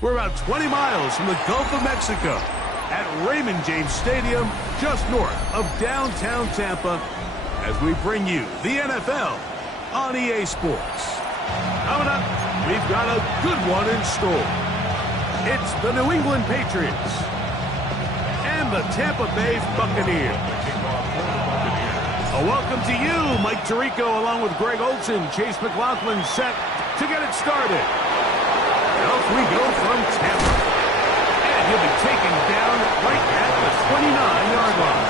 We're about 20 miles from the Gulf of Mexico at Raymond James Stadium, just north of downtown Tampa, as we bring you the NFL on EA Sports. Coming up, we've got a good one in store. It's the New England Patriots and the Tampa Bay Buccaneers. A welcome to you, Mike Tirico, along with Greg Olsen. Chase McLaughlin set to get it started. Off we go from Tampa. And he'll be taken down right at the 29-yard line.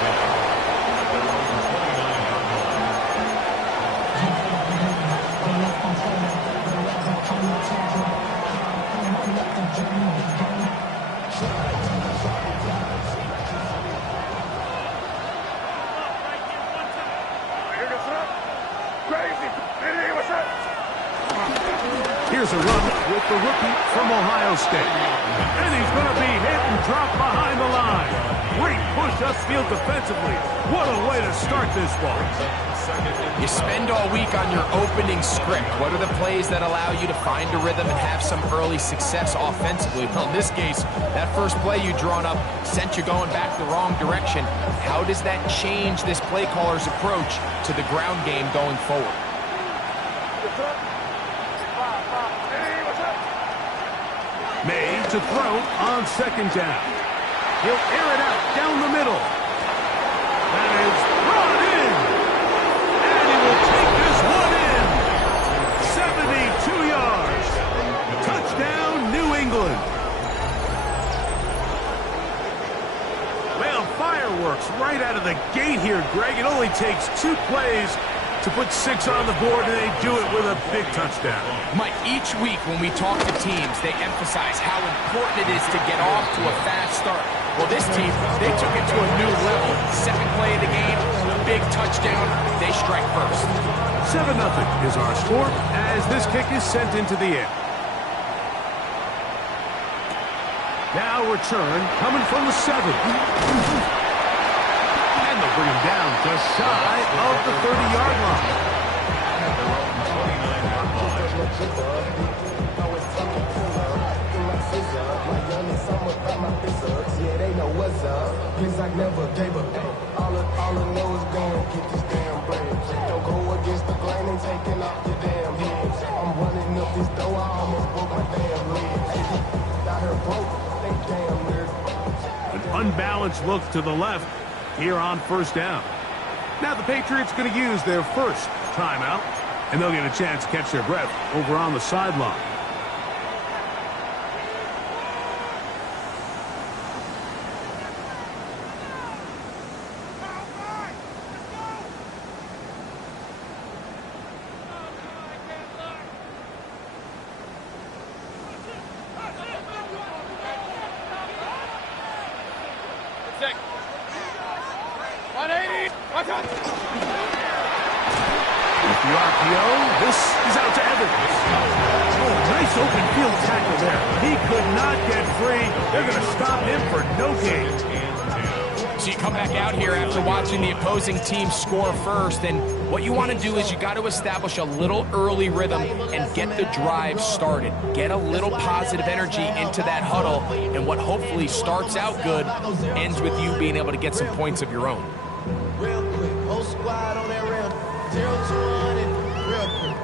Here's a run with the rookie from Ohio State. And he's going to be hit and dropped behind the line. Great push upfield defensively. What a way to start this one. You spend all week on your opening script. What are the plays that allow you to find a rhythm and have some early success offensively? Well, in this case, that first play you drawn up sent you going back the wrong direction. How does that change this play caller's approach to the ground game going forward? May to throw on second down. He'll air it out down the middle. That is brought in. And he will take this one in. 72 yards. Touchdown, New England. Well, fireworks right out of the gate here, Greg. It only takes 2 plays to put 6 on the board, and they do it with a big touchdown. Mike, each week when we talk to teams, they emphasize how important it is to get off to a fast start. Well, this team, they took it to a new level. Second play of the game, big touchdown. They strike first. 7-0 is our score as this kick is sent into the air. Now return coming from the 7. They'll bring him down just shy of the 30-yard line. An unbalanced look to the left here on first down. Now the Patriots going to use their first timeout, and they'll get a chance to catch their breath over on the sideline. With the RPO, this is out to Evans. Oh, nice open field tackle there. He could not get free. They're going to stop him for no gain. So you come back out here after watching the opposing team score first, and what you want to do is you got to establish a little early rhythm and get the drive started. Get a little positive energy into that huddle, and what hopefully starts out good ends with you being able to get some points of your own. Real quick, whole squad on that rail. 0 to 1 and real quick.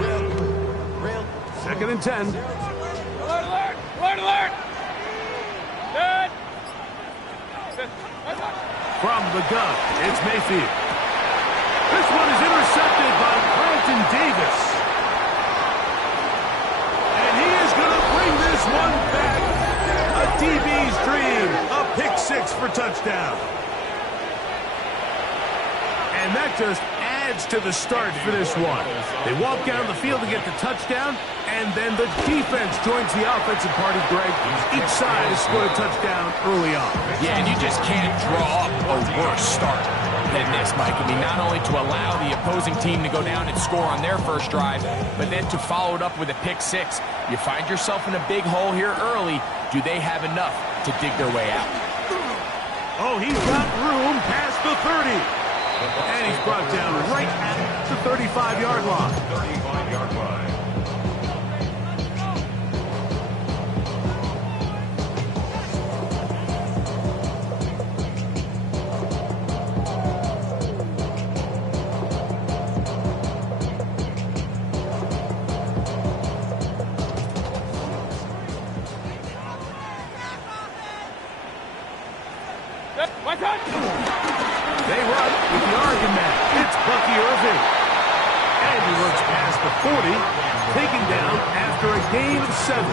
Real quick. Second and 10. Alert, alert! Alert, alert! Good! From the gun, it's Mayfield. This one is intercepted by Carlton Davis. And he is going to bring for touchdown. And that just adds to the start for this one. They walk down the field to get the touchdown, and then the defense joins the offensive party, Greg. Each side has scored a touchdown early on. Yeah, and you just can't draw up a worse start than this, Mike. I mean, not only to allow the opposing team to go down and score on their first drive, but then to follow it up with a pick six. You find yourself in a big hole here early. Do they have enough to dig their way out? Oh, he's got room past the 30. And he's brought down right at the 35-yard line. 35-yard line. They run with the Oregon man. It's Bucky Irving. And he looks past the 40, taken down after a gain of 7.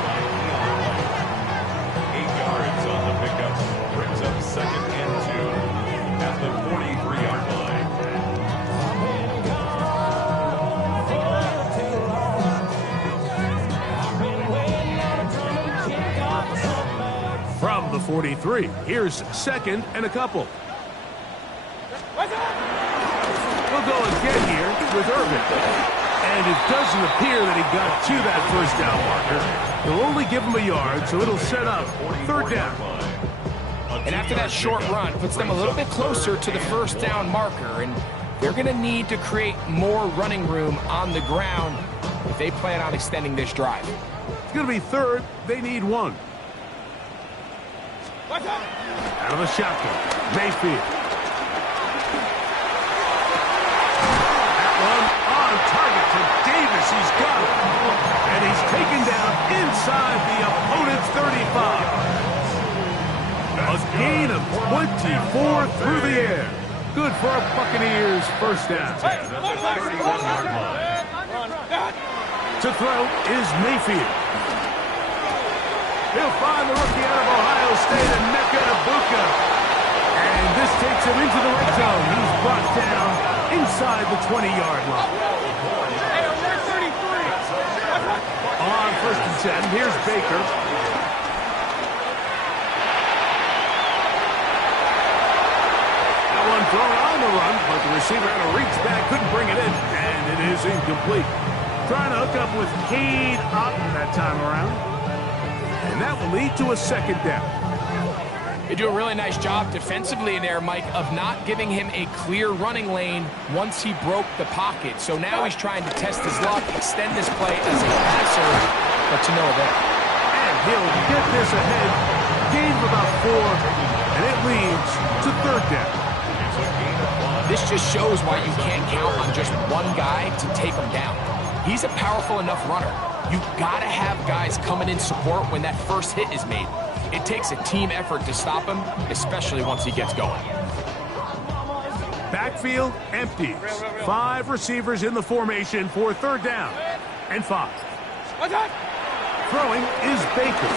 8 yards on the pickup. Brings up 2nd and 2 at the 43-yard line. From the 43, here's 2nd and a couple. We'll go again here with Irvin. And it doesn't appear that he got to that first down marker. They'll only give him a yard, so it'll set up 3rd down. And after that short run, puts them a little bit closer to the first down marker. And they're going to need to create more running room on the ground if they plan on extending this drive. It's going to be 3rd. They need 1. Out of the shotgun, Mayfield. That one on target to Davis. He's got it. And he's taken down inside the opponent's 35. A gain of 24 through the air. Good for a Buccaneers first down. To throw is Mayfield. He'll find the rookie out of Ohio State, Emeka Egbuka. And this takes him into the red zone. He's brought down inside the 20-yard line. On 1st and 10, here's Baker. That one thrown on the run, but the receiver had to reach back, couldn't bring it in, and it is incomplete. Trying to hook up with Cade Otton that time around. And that will lead to a 2nd down. They do a really nice job defensively in there, Mike, of not giving him a clear running lane once he broke the pocket. So now he's trying to test his luck, extend this play as a passer, but to no avail. And he'll get this ahead. Gain of about 4, and it leads to 3rd down. This just shows why you can't count on just one guy to take him down. He's a powerful enough runner. You've got to have guys coming in support when that first hit is made. It takes a team effort to stop him, especially once he gets going. Backfield empties. 5 receivers in the formation for 3rd down and 5. Throwing is Baker.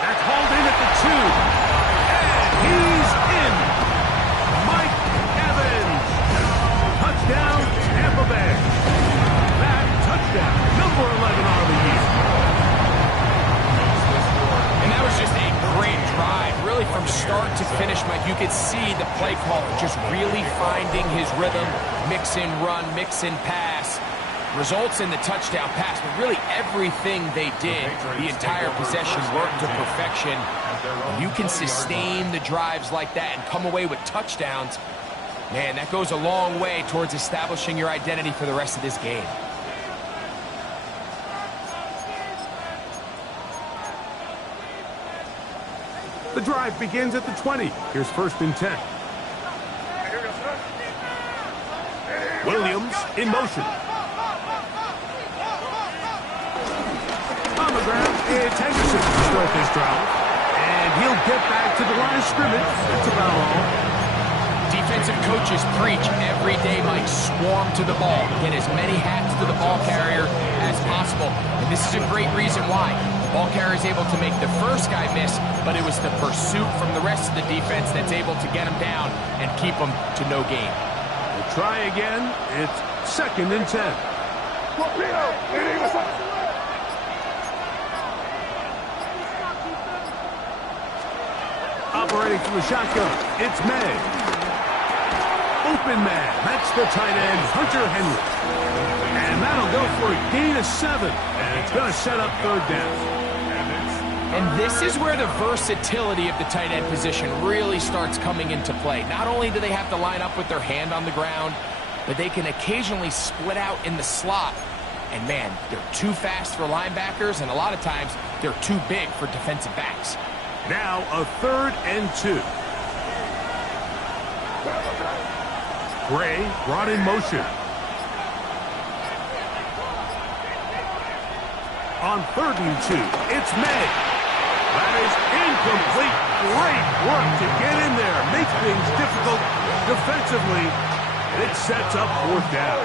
That's hauled in at the 2. And he's in. Mike Evans. Touchdown, Tampa Bay. Touchdown, number 11 on the year. And that was just a great drive. Really from start to finish, Mike, you could see the play caller just really finding his rhythm. Mix in run, mix in pass. Results in the touchdown pass. But really everything they did, the entire possession worked to perfection. You can sustain the drives like that and come away with touchdowns. Man, that goes a long way towards establishing your identity for the rest of this game. The drive begins at the 20. Here's 1st and 10. Williams in motion. On the ground, it's Henderson to start this drive. And he'll get back to the line of scrimmage. That's about all. defensive coaches preach every day, Mike. Swarm to the ball. Get as many hats to the ball carrier as possible. And this is a great reason why. Ball carrier is able to make the first guy miss, but it was the pursuit from the rest of the defense that's able to get him down and keep him to no gain. We'll try again. It's 2nd and 10. Operating from the shotgun, it's May. Open man, that's the tight end, Hunter Henry. And that'll go for a gain of 7. And it's going to set up 3rd down. And this is where the versatility of the tight end position really starts coming into play. Not only do they have to line up with their hand on the ground, but they can occasionally split out in the slot. And man, they're too fast for linebackers, and a lot of times they're too big for defensive backs. Now a 3rd and 2. Gray brought in motion. On 3rd and 2, it's May. That is incomplete. Great work to get in there. Make things difficult defensively. And it sets up 4th down.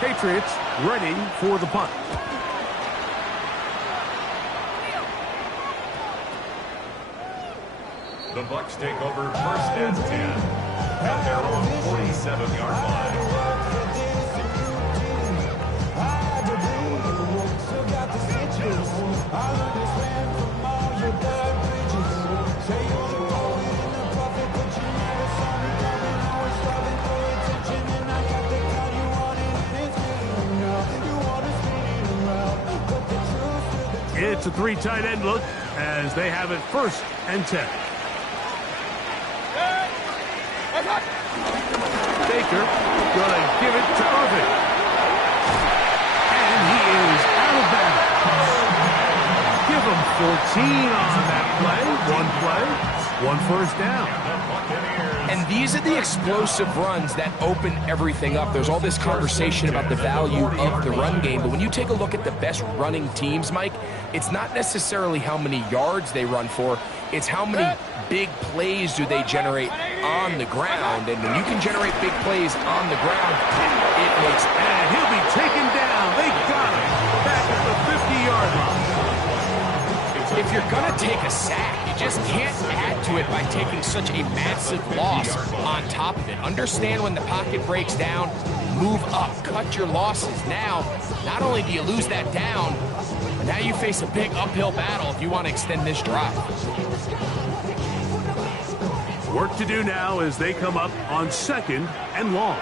Patriots ready for the punt. The Bucs take over 1st and 10 at their own 47-yard line. It's a 3 tight end look as they have it 1st and 10. Baker gonna give it to Irving. And he is out of bounds. Give him 14 on that play. 1 first down. And these are the explosive runs that open everything up. There's all this conversation about the value of the run game, but when you take a look at the best running teams, Mike, it's not necessarily how many yards they run for, it's how many big plays do they generate on the ground. And when you can generate big plays on the ground, it makes... And he'll be taken down. They got him back at the 50-yard line. If you're going to take a sack, you just can't add to it by taking such a massive loss on top of it. Understand when the pocket breaks down, move up, cut your losses. Now, not only do you lose that down, but now you face a big uphill battle if you want to extend this drive. Work to do now as they come up on 2nd and long.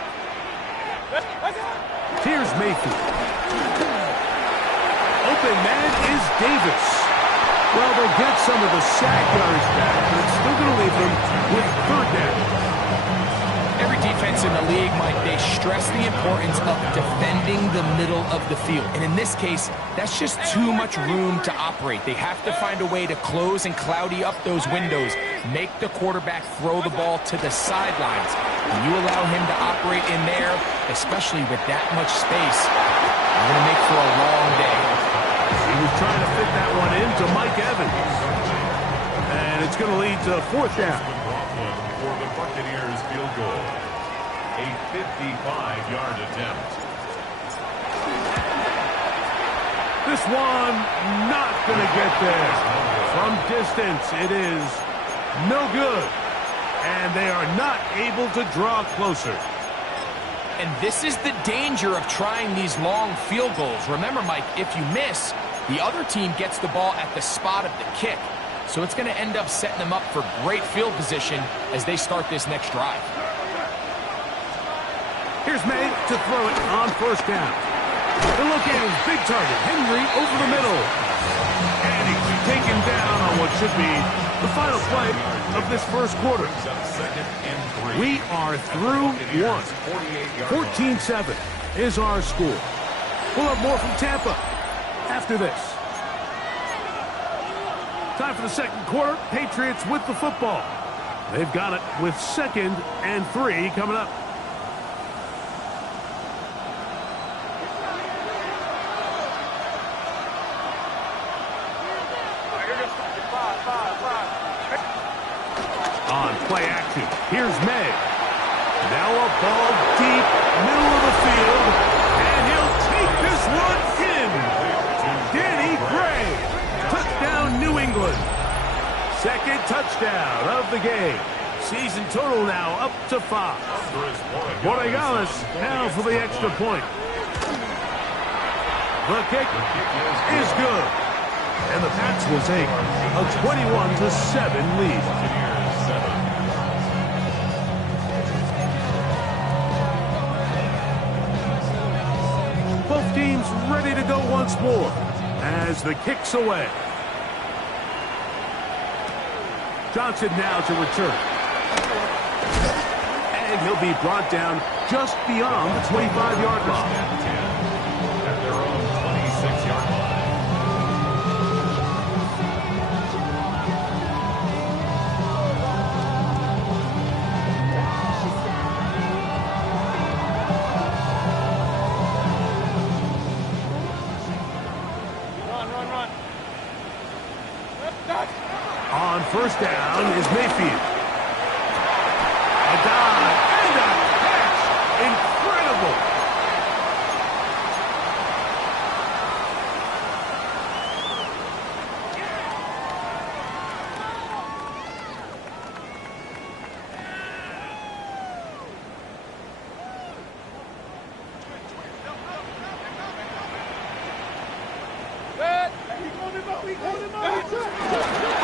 Here's Mayfield. Open man is Davis. Well, they'll get some of the sack yards back, but it's still going to leave them with 3rd down. Every defense in the league, Mike, they stress the importance of defending the middle of the field. And in this case, that's just too much room to operate. They have to find a way to close and cloudy up those windows, make the quarterback throw the ball to the sidelines. When you allow him to operate in there, especially with that much space, you're going to make for a long day. He was trying to fit that one into Mike Evans. And it's going to lead to 4th down. For the Buccaneers field goal. A 55-yard attempt. This one not going to get there. From distance, it is no good. And they are not able to draw closer. And this is the danger of trying these long field goals. Remember, Mike, if you miss, the other team gets the ball at the spot of the kick. So it's going to end up setting them up for great field position as they start this next drive. Here's May to throw it on 1st down. The look at his big target, Henry, over the middle. And he's taken down on what should be the final play of this 1st quarter. We are through 1. 14-7 is our score. We'll have more from Tampa after this. Time for the 2nd quarter. Patriots with the football. They've got it with 2nd and 3 coming up. On play action. Here's May. Now a ball deep, middle of the field, and he'll take this one in. Danny Gray. Touchdown, New England. Second touchdown of the game. Season total now up to 5. Borregales now for the extra point. The kick is good. And the Pats will take a 21-7 lead. Both teams ready to go once more as the kick's away. Johnson now to return. And he'll be brought down just beyond the 25-yard line. At their own 26-yard line. Run. On first down is Mayfield. A dive and a catch. Incredible.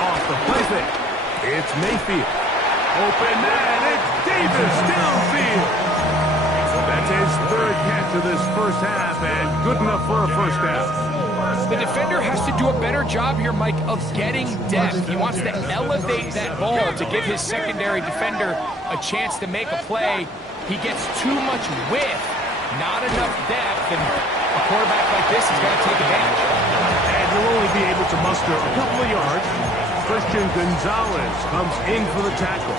Off the play fake. It's Mayfield. Open man. It's Davis downfield. That's his third catch of this first half, and good enough for a first down. The defender has to do a better job here, Mike, of getting depth. He wants to elevate that ball to give his secondary defender a chance to make a play. He gets too much width, not enough depth, and a quarterback like this is going to take advantage. And he'll only be able to muster a couple of yards. Christian Gonzalez comes in for the tackle.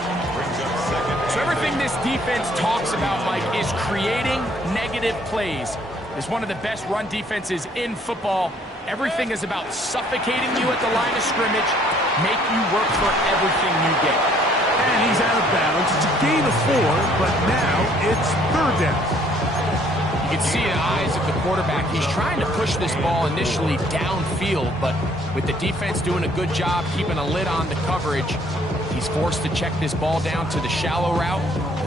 So everything this defense talks about, Mike, is creating negative plays. It's one of the best run defenses in football. Everything is about suffocating you at the line of scrimmage, make you work for everything you get. And he's out of bounds. It's a gain of 4, but now it's third down. You can see the eyes of the quarterback. He's trying to push this ball initially downfield, but with the defense doing a good job keeping a lid on the coverage, he's forced to check this ball down to the shallow route.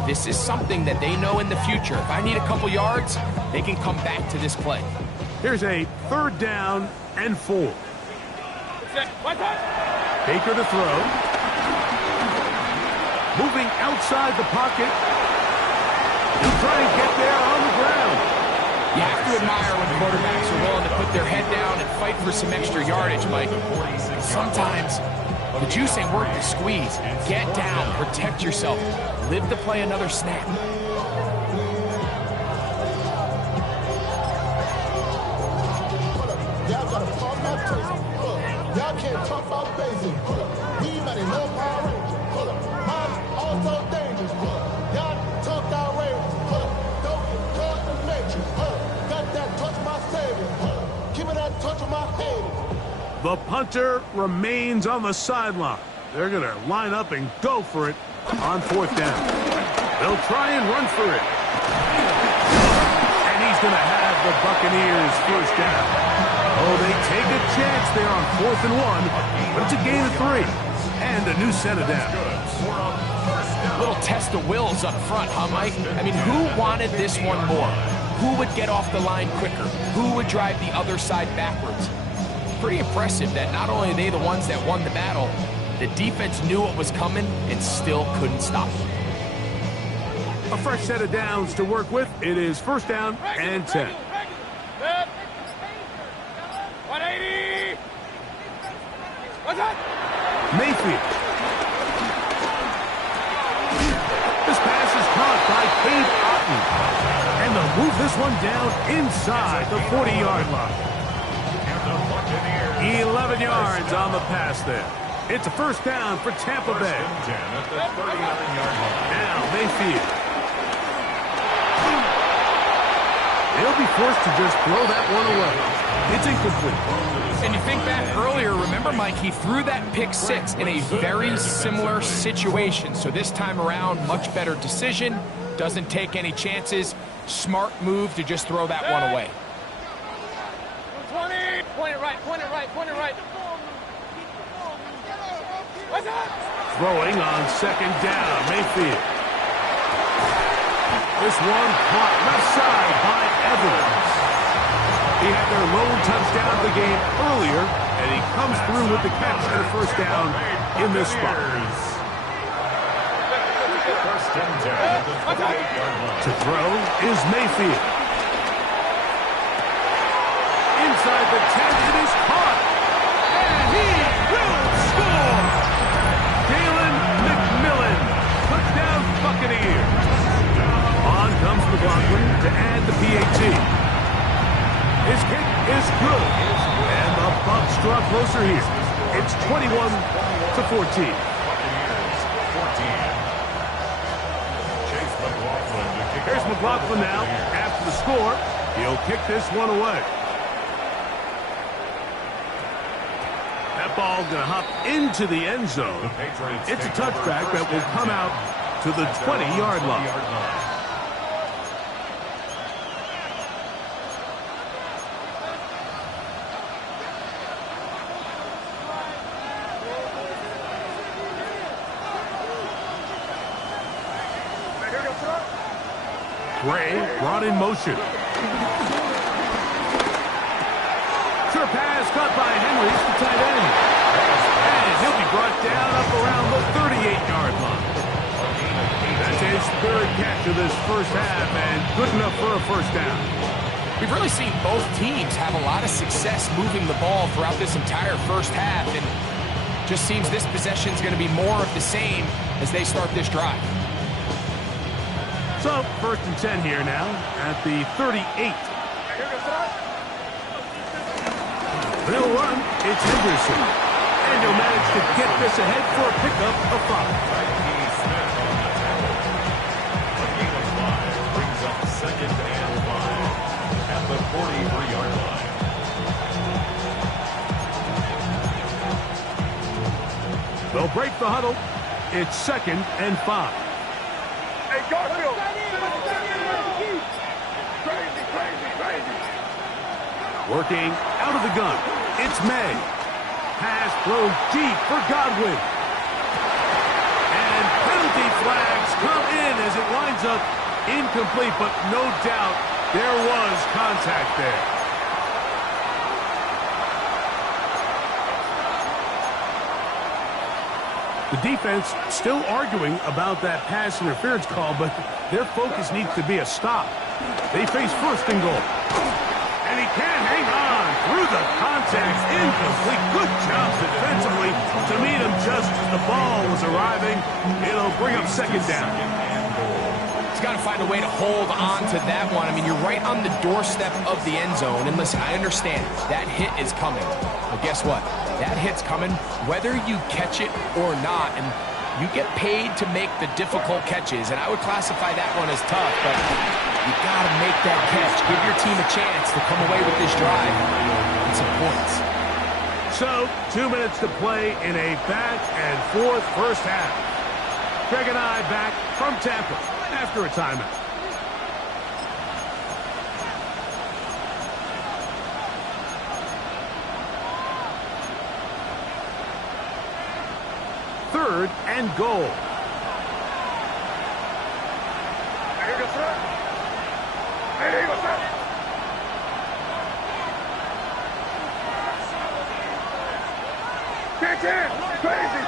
This is something that they know in the future. If I need a couple yards, they can come back to this play. Here's a third down and 4. Baker to throw. Moving outside the pocket. He'll try and get there on the ground. You have to admire when quarterbacks are willing to put their head down and fight for some extra yardage, Mike. Sometimes the juice ain't worth the squeeze. Get down, protect yourself, live to play another snap. Y'all gotta pump my prison. Y'all can't talk about basic. He might have no Power Ranger. I'm also dangerous. Y'all talk outrageous. Don't talk the nature. Got that touch my savior. Give me that touch of my head. The punter remains on the sideline. They're going to line up and go for it on fourth down. They'll try and run for it. And he's going to have the Buccaneers first down. Oh, they take a chance there on 4th and 1, but it's a gain of 3 and a new set of downs. Little test of wills up front, huh, Mike? I mean, who wanted this one more? Who would get off the line quicker? Who would drive the other side backwards? Pretty impressive that not only are they the ones that won the battle, the defense knew what was coming and still couldn't stop it. A fresh set of downs to work with. It is first down and 10. 180. What's that? Mayfield. This pass is caught by Cade Otton. And they'll move this one down inside the 40-yard line. 11 yards on the pass there. It's a first down for Tampa Bay. Now Mayfield. They'll be forced to just throw that one away. It's It's incomplete. And you think back earlier, remember, Mike, he threw that pick six in a very similar situation. So this time around, much better decision, doesn't take any chances. Smart move to just throw that one away. 20. Point it right, point it right, point it right. What's up? Throwing on second down, Mayfield. This one caught left side by Evans. He had their lone touchdown of the game earlier, and he comes through with the catch and a first down in this spot. First and 10 at the 28-yard line. To throw is Mayfield. Inside the 10, it is caught. And he will score. Jalen McMillan, touchdown Buccaneers. On comes McLaughlin to add the PAT. His kick is good. And the Bucs draw closer here. It's 21-14. Buccaneers 14. Chase McLaughlin to kick Here's off. McLaughlin now. After the score, he'll kick this one away. That ball going to hop into the end zone. It's a touchback that will come out to the 20-yard line. Gray brought in motion. Sure pass caught by Henry, the tight end. And he'll be brought down up around the 38-yard line. That's his third catch of this first half, and good enough for a first down. We've really seen both teams have a lot of success moving the ball throughout this entire first half, and just seems this possession is going to be more of the same as they start this drive. So, first and 10 here now at the 38. They'll run. It's Henderson. And he'll manage to get this ahead for a pickup of 5. Brings up second and 5 at the 43-yard line. They'll break the huddle. It's second and 5. Hey, Garfield. Crazy. Working out of the gun. It's May. Pass thrown deep for Godwin. And penalty flags come in as it winds up incomplete, but no doubt there was contact there. The defense still arguing about that pass interference call, but their focus needs to be a stop. They face first and goal. And he can't hang on through the contact. Incomplete. Good job defensively to meet him just as the ball was arriving. It'll bring up second down. He's got to find a way to hold on to that one. I mean, you're right on the doorstep of the end zone. And listen, I understand that hit is coming. But guess what? That hit's coming whether you catch it or not. And you get paid to make the difficult catches. And I would classify that one as tough. But you got to make that catch. Give your team a chance to come away with this drive and some points. So, 2 minutes to play in a back-and-forth first half. Craig and I back from Tampa after a timeout. Third and goal. Catch it! Crazy!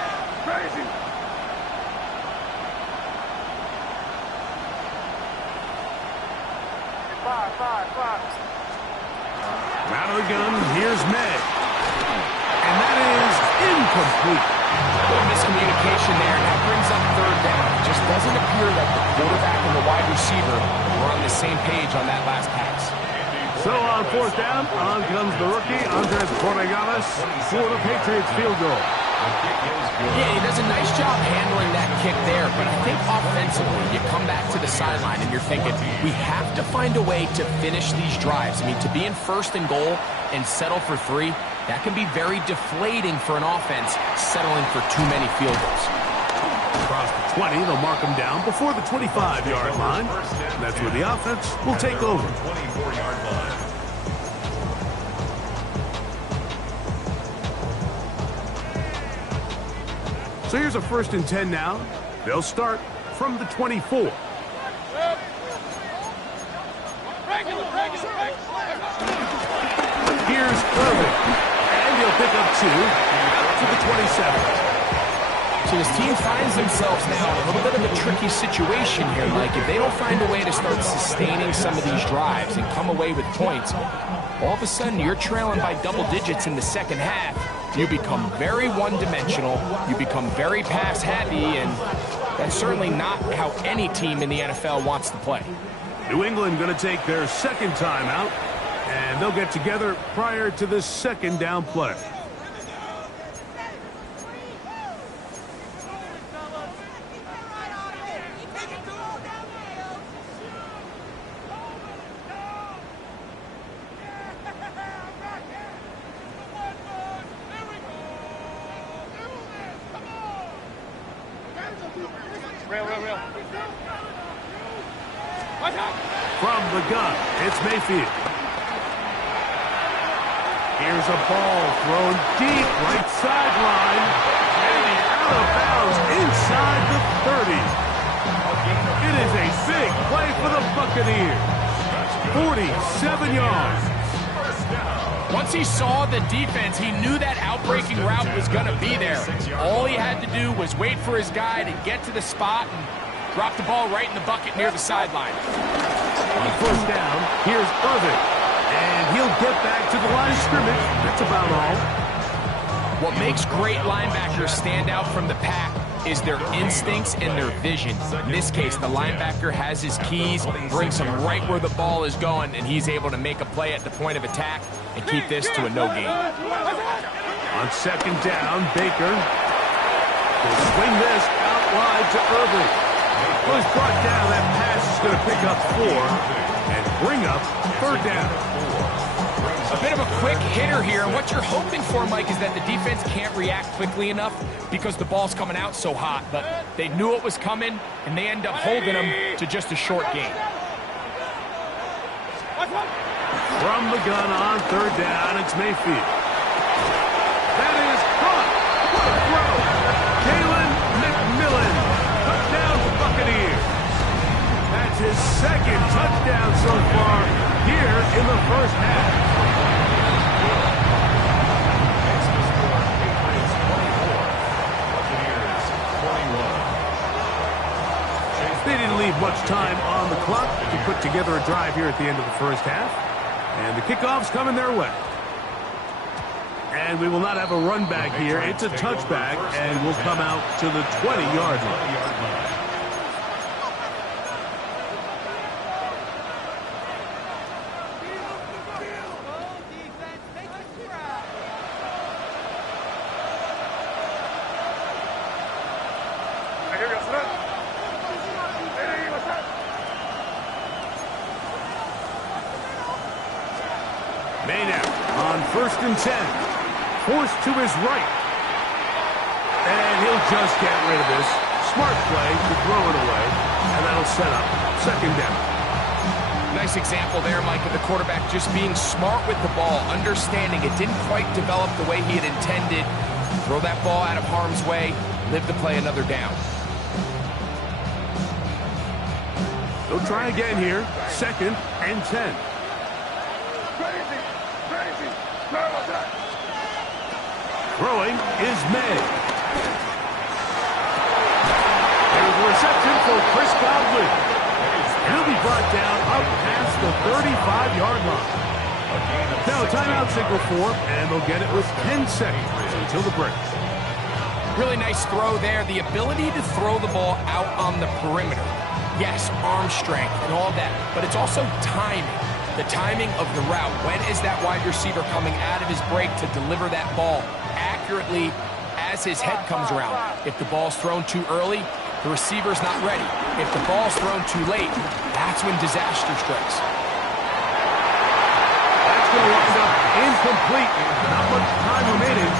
Five. Out of the gun, here's May. And that is incomplete. A little miscommunication there, and that brings up third down. It just doesn't appear like the quarterback and the wide receiver were on the same page on that last pass. So on fourth down, on comes the rookie, Andres Borregales, for the Patriots field goal. Yeah, he does a nice job handling that kick there, but I think offensively, you come back to the sideline and you're thinking, we have to find a way to finish these drives. I mean, to be in first and goal and settle for 3, that can be very deflating for an offense settling for too many field goals. Across the 20, they'll mark him down before the 25-yard line. That's where the offense will take over. 24-yard line. So here's a 1st and 10 now. They'll start from the 24. Here's Irvin. And he'll pick up 2 out to the 27. So this team finds themselves now in a little bit of a tricky situation here, Mike. If they don't find a way to start sustaining some of these drives and come away with points, all of a sudden you're trailing by double digits in the second half. You become very one-dimensional, you become very pass-happy, and that's certainly not how any team in the NFL wants to play. New England going to take their second timeout, and they'll get together prior to the second down play. From the gun, it's Mayfield. Here's a ball thrown deep right sideline. And out of bounds inside the 30. It is a big play for the Buccaneers. 47 yards. Once he saw the defense, he knew that outbreaking route was going to be there. All he had to do was wait for his guy to get to the spot and drop the ball right in the bucket near the sideline. On 1st down, here's Irvin. And he'll get back to the line of scrimmage. That's about all. What makes great linebackers stand out from the pack is their instincts and their vision. In this case, the linebacker has his keys, brings him right where the ball is going, and he's able to make a play at the point of attack and keep this to a no gain. On 2nd down, Baker will swing this out wide to Irvin. Well, he's brought down. That pass is going to pick up 4 and bring up 3rd down. A bit of a quick hitter here, and what you're hoping for, Mike, is that the defense can't react quickly enough because the ball's coming out so hot, but they knew it was coming, and they end up holding them to just a short gain. From the gun on 3rd down, it's Mayfield. That is caught. What a throw. Jalen McMillan. Touchdown, Buccaneers. That's his 2nd touchdown so far here in the 1st half. They didn't leave much time on the clock to put together a drive here at the end of the 1st half. And the kickoff's coming their way. And we will not have a run back here. It's a touchback, and we'll come out to the 20-yard line. Maynard on 1st and 10. Forced to his right. And he'll just get rid of this. Smart play to throw it away. And that'll set up 2nd down. Nice example there, Mike, of the quarterback just being smart with the ball, understanding it didn't quite develop the way he had intended. Throw that ball out of harm's way, live to play another down. They'll try again here. 2nd and 10. Throwing is May. There's a reception for Chris Godwin. He'll be brought down up past the 35-yard line. Now a timeout signal for, and they'll get it with 10 seconds until the break. Really nice throw there. The ability to throw the ball out on the perimeter. Yes, arm strength and all that, but it's also timing. The timing of the route. When is that wide receiver coming out of his break to deliver that ball accurately as his head comes around. If the ball's thrown too early, the receiver's not ready. If the ball's thrown too late, that's when disaster strikes. That's going to wind up incomplete. Not much time remaining.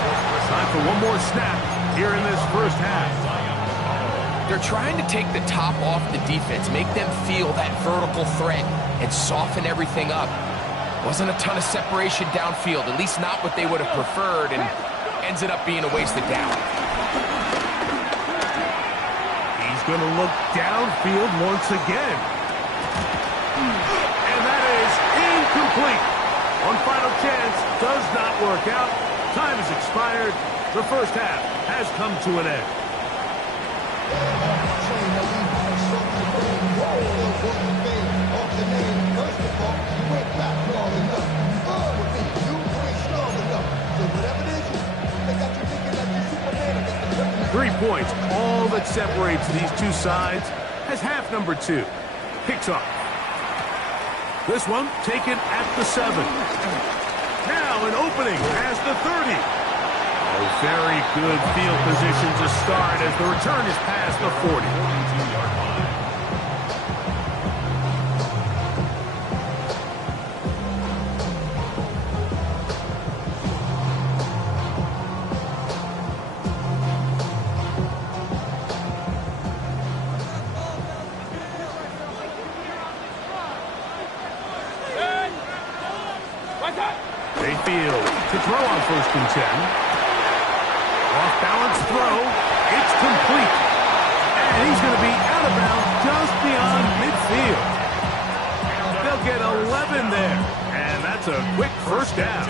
Time for one more snap here in this first half. They're trying to take the top off the defense, make them feel that vertical threat, and soften everything up. Wasn't a ton of separation downfield, at least not what they would have preferred, and ends it up being a wasted down. He's going to look downfield once again. And that is incomplete. One final chance does not work out. Time has expired. The first half has come to an end. Three points, all that separates these two sides, as half number 2 kicks off. This one taken at the 7. Now an opening past the 30. A very good field position to start as the return is past the 40. Mayfield to throw on 1st and 10. Off-balance throw. It's complete. And he's going to be out of bounds just beyond midfield. They'll get 11 there. And that's a quick first down.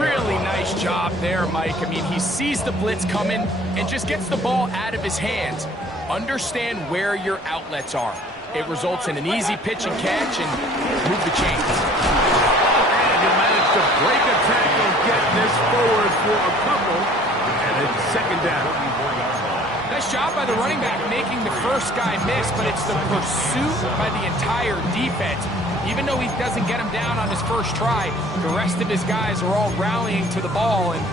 Really nice job there, Mike. I mean, he sees the blitz coming and just gets the ball out of his hands. Understand where your outlets are. It results in an easy pitch and catch and move the chains. To break a tackle, get this forward for a couple, and it's second down. Nice job by the running back making the first guy miss, but it's the pursuit by the entire defense. Even though he doesn't get him down on his first try, the rest of his guys are all rallying to the ball, and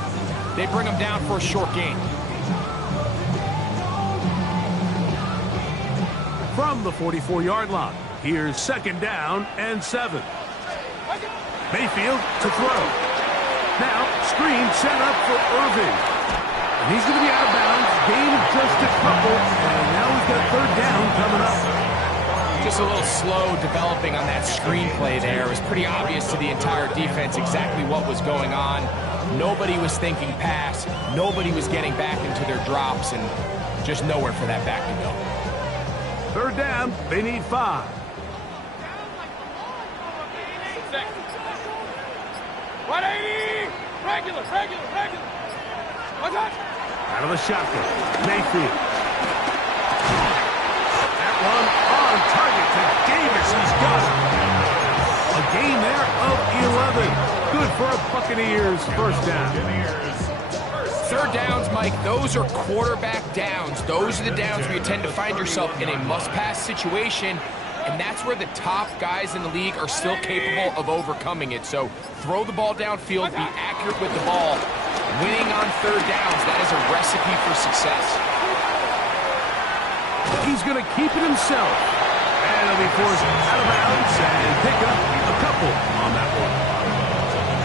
they bring him down for a short gain. From the 44-yard line, here's second down and 7. Mayfield to throw. Now, screen set up for Irving. And he's going to be out of bounds. Gain of just a couple. And now he's got 3rd down coming up. Just a little slow developing on that screenplay there. It was pretty obvious to the entire defense exactly what was going on. Nobody was thinking pass. Nobody was getting back into their drops. And just nowhere for that back to go. 3rd down. They need 5. 180! Regular! Out of the shotgun. Mayfield. That one on target to Davis. He's got it. A gain there of 11. Good for a Buccaneers first down. 3rd downs, Mike, those are quarterback downs. Those are the downs where you tend to find yourself in a must-pass situation. And that's where the top guys in the league are still capable of overcoming it. So throw the ball downfield, be accurate with the ball. Winning on 3rd downs, that is a recipe for success. He's going to keep it himself. And he'll be forced out of bounds and pick up a couple on that one.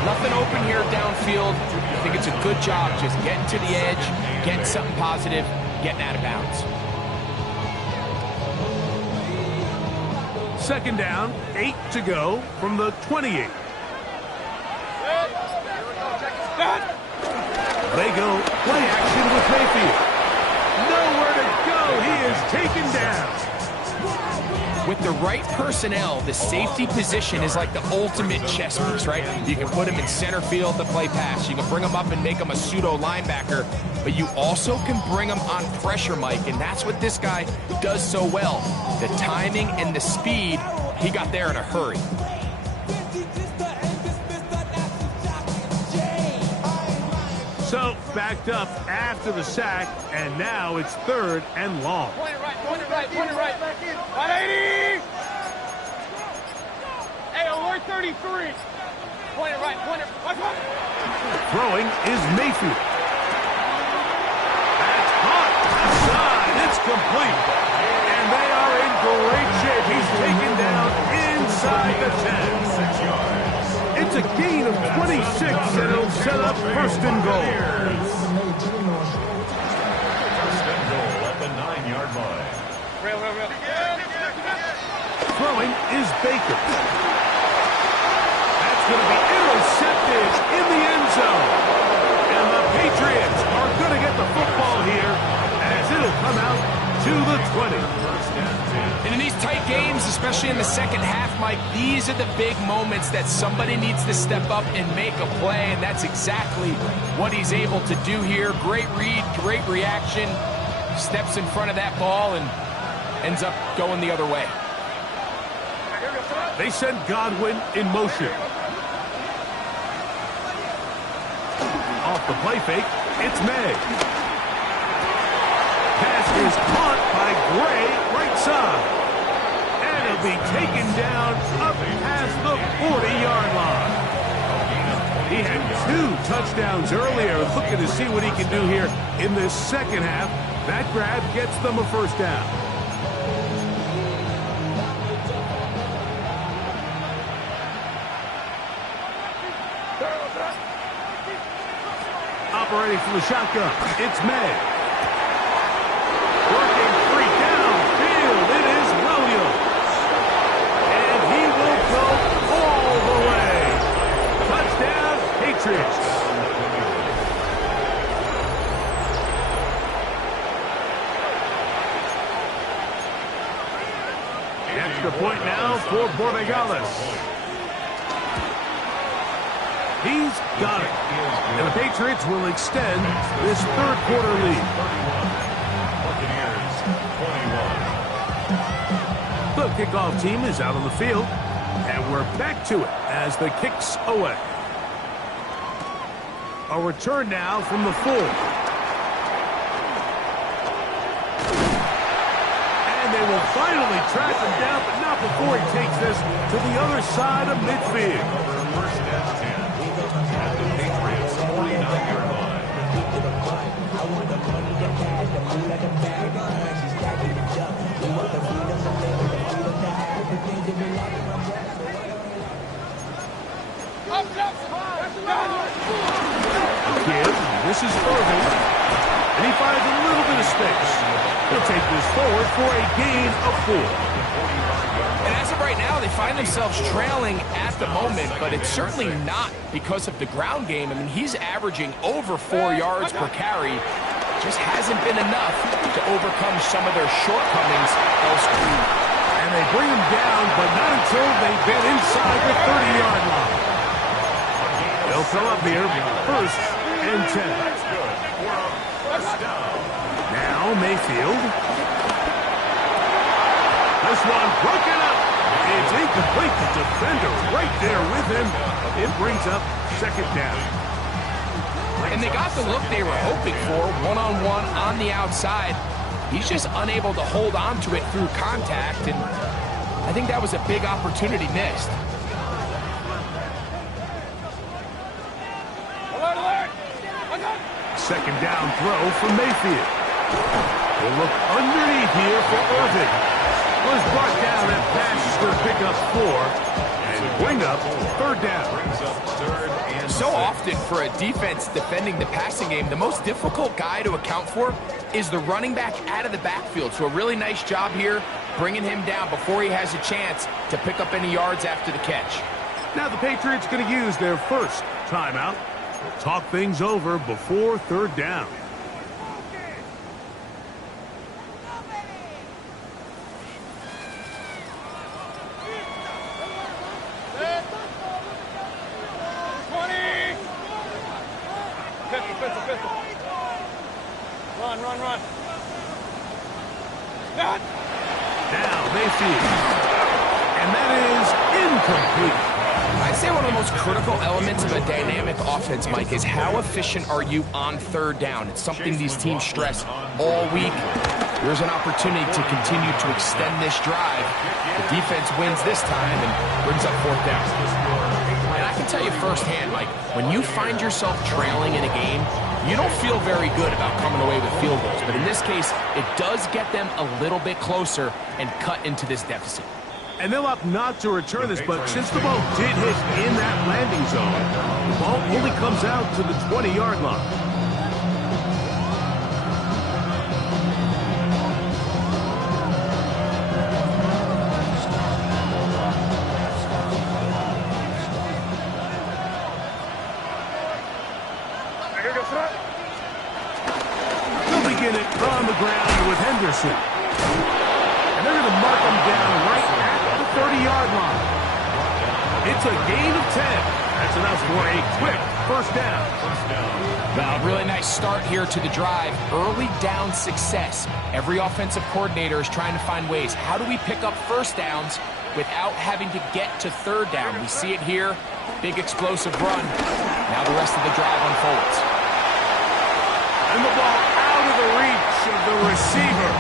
Nothing open here downfield. I think it's a good job just getting to the edge, getting something positive, getting out of bounds. Second down, 8 to go from the 28. They go play action with Mayfield. Nowhere to go. He is taken down. With the right personnel, the safety position is like the ultimate chess piece, right? You can put him in center field to play pass. You can bring him up and make him a pseudo linebacker, but you also can bring him on pressure, Mike, and that's what this guy does so well. The timing and the speed, he got there in a hurry. So, backed up after the sack, and now it's 3rd and long. Point it right. 180! Hey, alert 33. Point it right. Throwing is Mayfield. complete. And they are in great shape. He's taken down inside the 10. 6 yards. It's a gain of 26, and it'll set up first and goal. First and goal at the 9-yard line. Throwing is Baker. That's going to be intercepted in the end zone. And the Patriots are going to get the football here as it'll come out to the 20. And in these tight games, especially in the second half, Mike, these are the big moments that somebody needs to step up and make a play, and that's exactly what he's able to do here. Great read, great reaction, steps in front of that ball and ends up going the other way. They send Godwin in motion. Off the play fake, it's May. Pass is caught by Gray, right side. And it'll be taken down up past the 40-yard line. He had 2 touchdowns earlier. Looking to see what he can do here in this second half. That grab gets them a first down. Operating from the shotgun, it's May. Working 3 downfield, it is Williams. And he will go all the way. Touchdown, Patriots. The extra point now for Borregales. He's got it. And the Patriots will extend this third quarter lead. Buccaneers, 21. The kickoff team is out on the field. And we're back to it as the kick's away. A return now from the 4. And they will finally track him down, but not before he takes this to the other side of midfield. First and 10 at the Patriots 49-yard line. This is Irving, and he finds a little bit of space. He'll take this forward for a gain of 4. And as of right now, they find themselves trailing at the moment, but it's certainly not because of the ground game. I mean, he's averaging over 4 yards per carry. Just hasn't been enough to overcome some of their shortcomings elsewhere. And they bring him down, but not until they get inside the 30-yard line. They'll fill up here, first and 10. Now Mayfield. This one broken up. It's incomplete. The defender right there with him. It brings up second down. And they got the look they were hoping for, one-on-one on the outside. He's just unable to hold on to it through contact, and I think that was a big opportunity missed. Second down throw from Mayfield. We'll look underneath here for Irving. Was brought down, that pass is going to pick up 4 and bring up third down. So often for a defense defending the passing game, the most difficult guy to account for is the running back out of the backfield. So a really nice job here bringing him down before he has a chance to pick up any yards after the catch. Now the Patriots going to use their first timeout. We'll talk things over before third down. Run. Now Mayfield. And that is incomplete. I'd say one of the most critical elements of a dynamic offense, Mike, is how efficient are you on third down. It's something these teams stress all week. There's an opportunity to continue to extend this drive. The defense wins this time and brings up fourth down. And I can tell you firsthand, Mike, when you find yourself trailing in a game, you don't feel very good about coming away with field goals. But in this case, it does get them a little bit closer and cut into this deficit. And they'll opt not to return this, but since the ball did hit in that landing zone, the ball only comes out to the 20-yard line. They'll begin it on the ground with Henderson. And they're going to mark him down right at the 30-yard line. It's a gain of 10. That's enough for a quick first down. A really nice start here to the drive. Early down success. Every offensive coordinator is trying to find ways. How do we pick up first downs without having to get to third down? We see it here. Big explosive run. Now the rest of the drive unfolds. And the ball out of the reach of the receiver.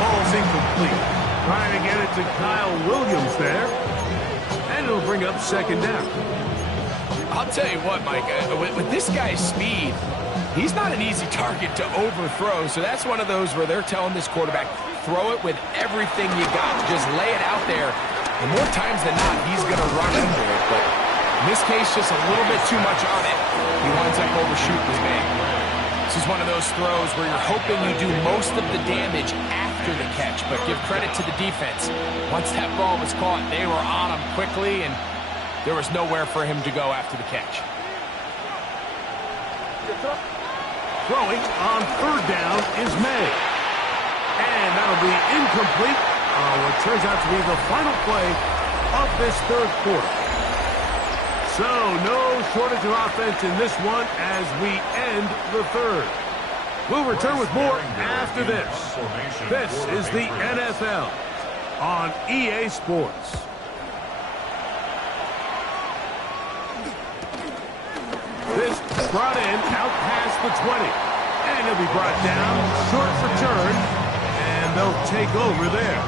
Ball's incomplete. Trying to get it to Kyle Williams there. And it'll bring up second down. I'll tell you what, Mike, with this guy's speed, he's not an easy target to overthrow. So that's one of those where they're telling this quarterback, throw it with everything you got. Just lay it out there. And more times than not, he's going to run into it. But in this case, just a little bit too much on it. He winds up overshooting his man. This is one of those throws where you're hoping you do most of the damage after the catch, but give credit to the defense. Once that ball was caught, they were on him quickly, and there was nowhere for him to go after the catch. Throwing on third down is May. And that'll be incomplete on what turns out to be the final play of this third quarter. So, no shortage of offense in this one as we end the third. We'll return with more after this. This is the NFL on EA Sports. This brought in out past the 20. And he'll be brought down, short return, and they'll take over there.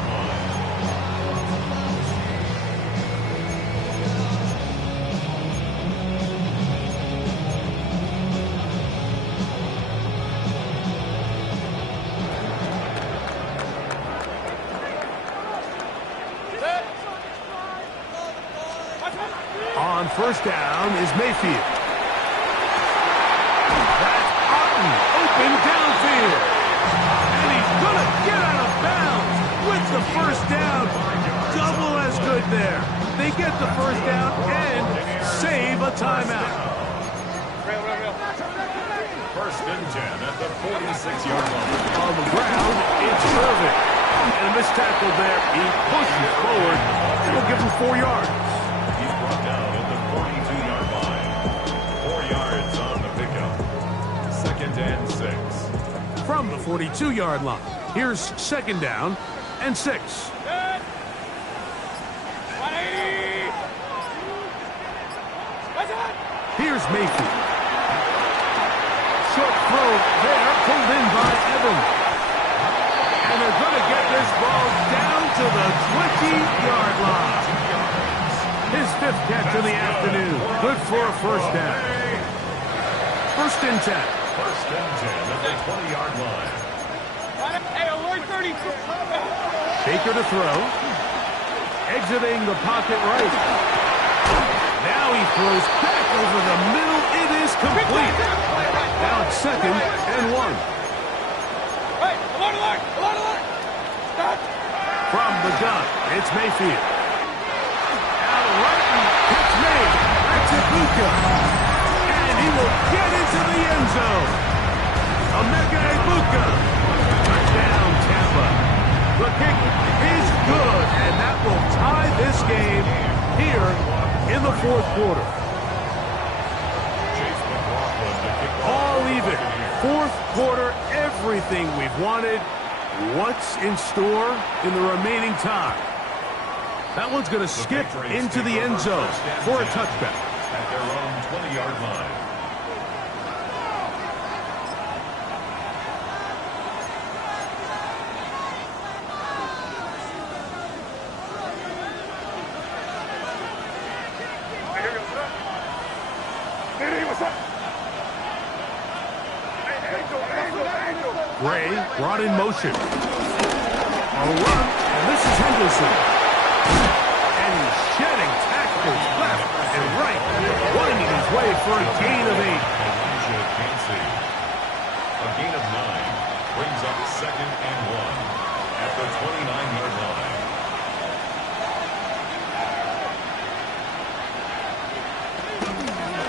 On first down is Mayfield. That's Otten, open downfield. And he's going to get out of bounds with the first down. Double as good there. They get the first down and save a timeout. First and 10 at the 46-yard line. On the ground, it's Irvin. And a missed tackle there. He pushes forward. It'll give him 4 yards. He's brought down at the 42-yard line. 4 yards on the pickup. Second and 6. From the 42-yard line, here's second down and 6. Here's Mayfield. Short throw there, pulled in by Evans. And they're going to get this ball down to the 20-yard line. His 5th catch of the afternoon. Good for a first down. First and 10. First and 10 at the 20-yard line. Hey, alert 33. Baker to throw. Exiting the pocket right. Now he throws back over the middle. It is complete. Now it's second and 1. Hey, alert, alert, alert, alert. Stop. From the gun, it's Mayfield. Out right, catch made. That's Ibuka. And he will get into the end zone. Emeka Ibuka. Touchdown, Tampa. The kick is good, and that will tie this game here in the fourth quarter. All even. Fourth quarter, everything we've wanted. What's in store in the remaining time? That one's going to skip into the end zone for a touchback. At their own 20-yard line. Gray brought in motion. A run, and this is Henderson. And he's shedding tackles left and right, winding his way for a gain of 8. A gain of 9 brings up 2nd and 1 at the 29-yard line.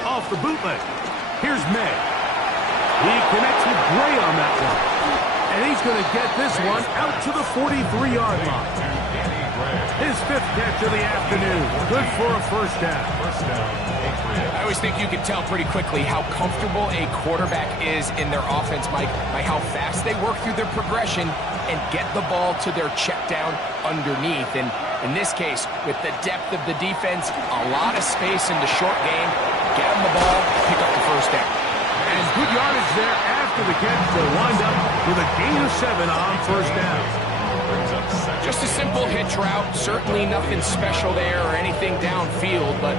Off the bootleg. Here's May. He connects with Gray on that one. And he's going to get this one out to the 43-yard line. His 5th catch of the afternoon. Good for a first down. I always think you can tell pretty quickly how comfortable a quarterback is in their offense, Mike, by how fast they work through their progression and get the ball to their check down underneath. And in this case, with the depth of the defense, a lot of space in the short game, get them the ball, pick up the first down. And good yardage there after the catch to wind up with a gain of 7 on first down. Just a simple hitch route, certainly nothing special there or anything downfield, but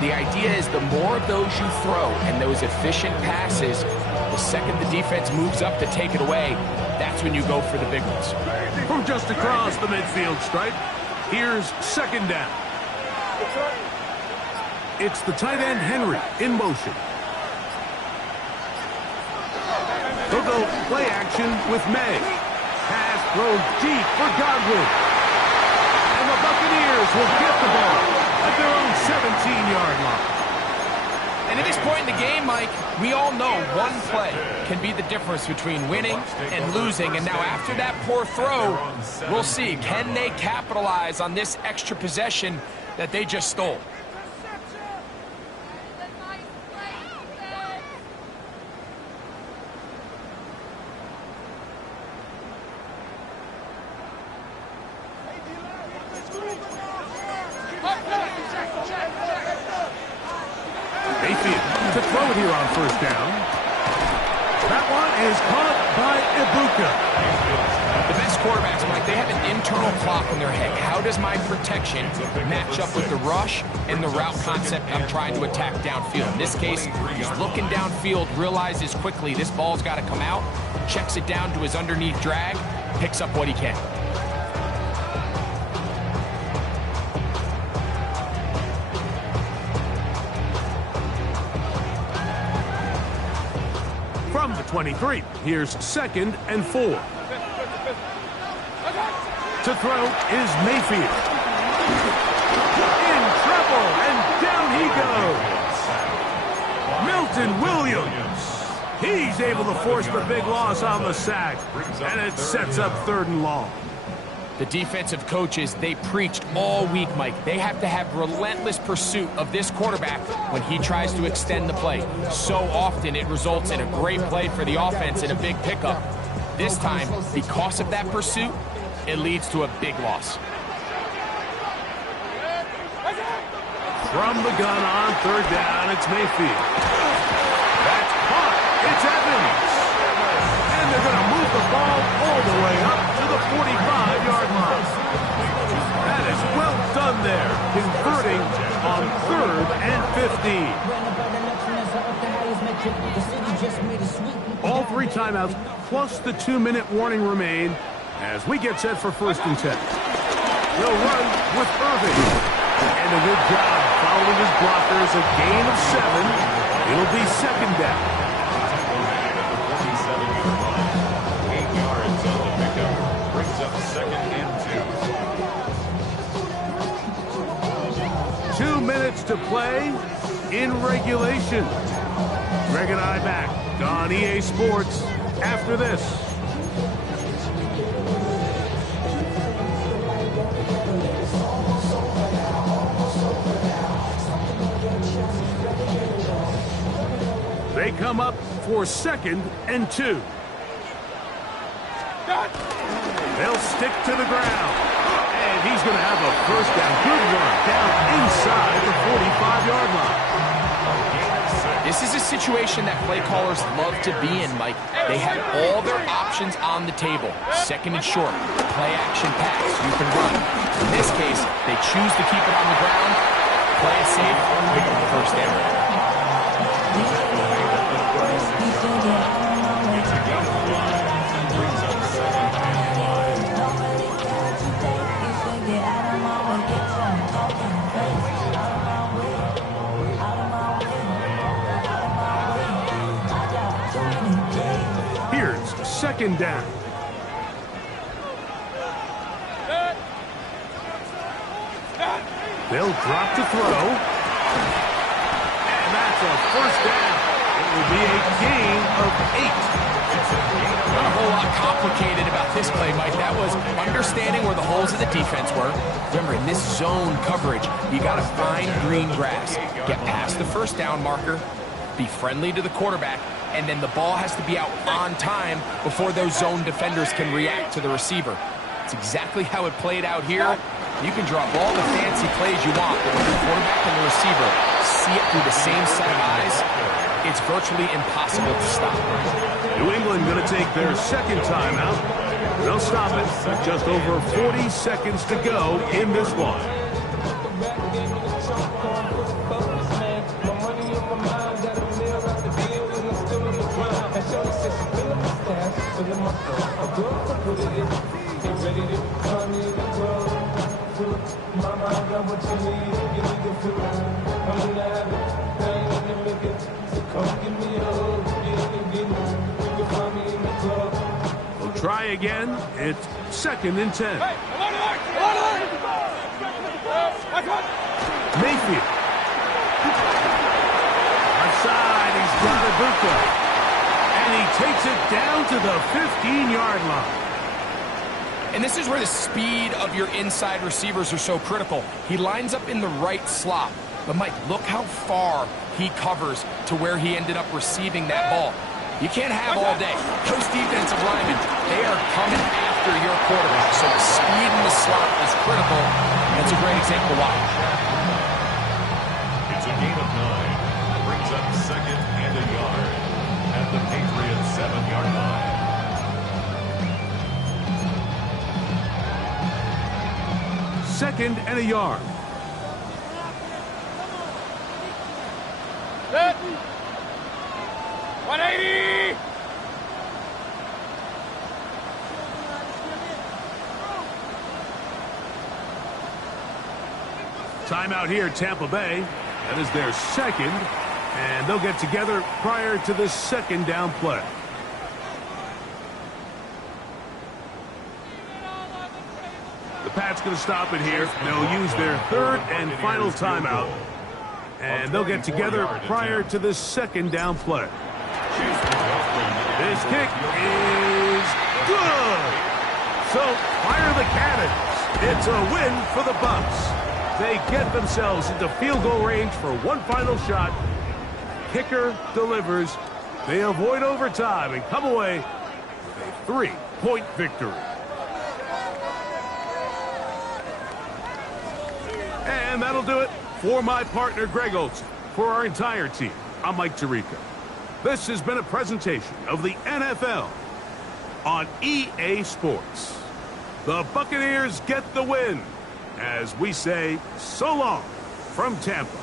the idea is the more of those you throw and those efficient passes, the second the defense moves up to take it away, that's when you go for the big ones. From just across the midfield stripe, here's 2nd down. It's the tight end Henry in motion. They'll go play action with May. Pass thrown deep for Godwin. And the Buccaneers will get the ball at their own 17-yard line. And at this point in the game, Mike, we all know one play can be the difference between winning and losing. And now after that poor throw, we'll see, can they capitalize on this extra possession that they just stole? Mayfield to throw it here on first down. That one is caught by Ibuka. The best quarterbacks, Mike, they have an internal clock in their head. How does my protection match up with the rush and the route concept I'm trying to attack downfield? In this case, he's looking downfield, realizes quickly this ball's got to come out, checks it down to his underneath drag, picks up what he can. From the 23, here's 2nd and 4. To throw is Mayfield. In trouble, and down he goes. Milton Williams. He's able to force the big loss on the sack, and it sets up 3rd and long. The defensive coaches, they preached all week, Mike. They have to have relentless pursuit of this quarterback when he tries to extend the play. So often it results in a great play for the offense and a big pickup. This time, because of that pursuit, it leads to a big loss. From the gun on 3rd down, it's Mayfield. That's caught. It's Evans. And they're going to move the ball all the way up to the 45-yard line. That is well done there, converting on 3rd and 15. All 3 timeouts plus the 2-minute warning remain as we get set for 1st and 10. They'll run with Irving. And a good job following his blockers, a gain of 7. It'll be 2nd down. 8 yards on the pickup brings up 2nd and 2. 2 minutes to play in regulation. Greg and I back on EA Sports after this. They come up for 2nd and 2. They'll stick to the ground. And he's going to have a first down. Good run down inside the 45-yard line. This is a situation that play callers love to be in, Mike. They have all their options on the table. 2nd and short, play action pass, you can run. In this case, they choose to keep it on the ground, play it safe, pick up the first down. second down. They'll drop to throw. And that's a first down. It will be a gain of 8. Not a whole lot complicated about this play, Mike. That was understanding where the holes of the defense were. Remember, in this zone coverage, you got to find green grass. Get past the first down marker, be friendly to the quarterback, and then the ball has to be out on time before those zone defenders can react to the receiver. It's exactly how it played out here. You can drop all the fancy plays you want, but when the quarterback and the receiver see it through the same set of eyes, it's virtually impossible to stop. New England going to take their second timeout. They'll stop it with just over 40 seconds to go in this one. We'll try again. It's 2nd and 10. Mayfield. Outside, he's got Ibuka. And he takes it down to the 15-yard line. And this is where the speed of your inside receivers are so critical. He lines up in the right slot. But, Mike, look how far he covers to where he ended up receiving that ball. You can't have all day. Those defensive linemen, they are coming after your quarterback. So the speed in the slot is critical. That's a great example why. It's a gain of 9. Brings up 2nd and a yard at the Patriots' 7-yard line. Second and a yard. Set. 180. Timeout here, Tampa Bay. That is their second, and they'll get together prior to the second down play. The Pats going to stop it here. They'll use their third and final timeout, and they'll get together prior to the second down play. This kick is good. So fire the cannons. It's a win for the Bucs. They get themselves into field goal range for one final shot. Kicker delivers. They avoid overtime and come away with a 3-point victory. And that'll do it for my partner, Greg Olson. For our entire team, I'm Mike Tirico. This has been a presentation of the NFL on EA Sports. The Buccaneers get the win as we say so long from Tampa.